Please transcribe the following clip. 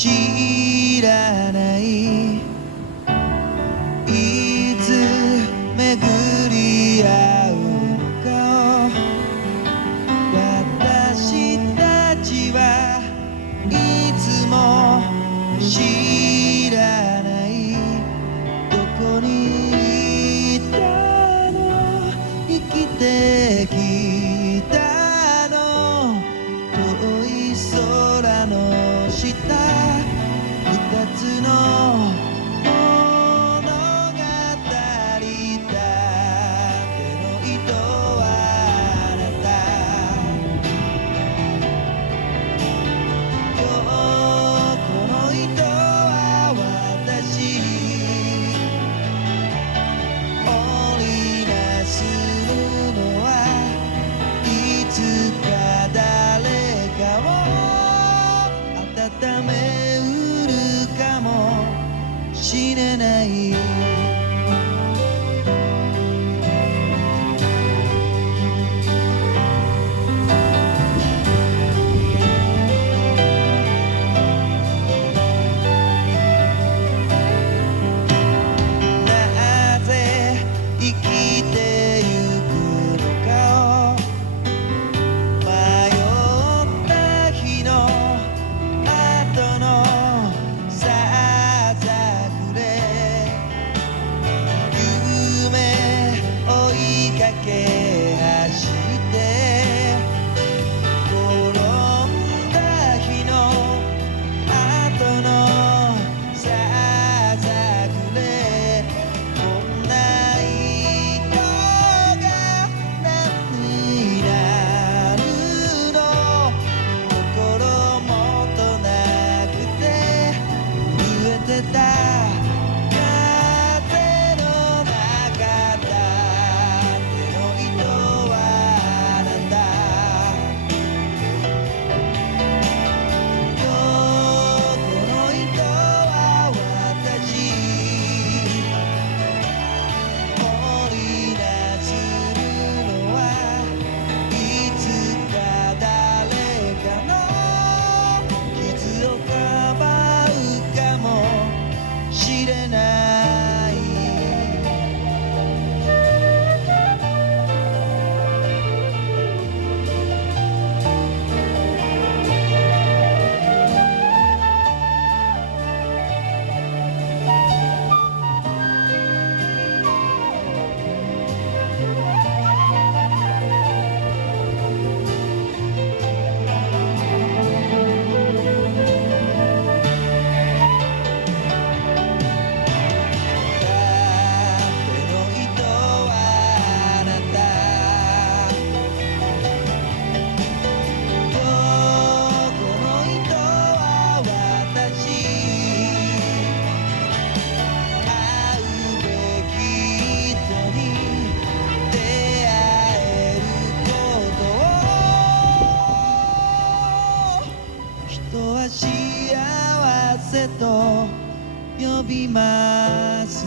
知らない、いつ巡り合うのかを。私たちはいつも知らない、どこにいたの、生きてきたの、遠い空の下、二つの物語だ。手の糸はあなた、今日この糸は私、織りなすのはいつか誰かを温めうるかもしれない。なぜ生きてゆくのかを迷った日の後のささくれ、夢追いかけ走って転んだ日の後のささくれ、こんな糸が何になるの、心もとなくて飢えてた風の中だ。手の糸はあなた、今日この糸は私、織りなするのはいつか誰かの傷をかばうかもしれない。手の糸はあなた、今日この糸は私、会うべき人に出会えることを、人は幸せと呼びます。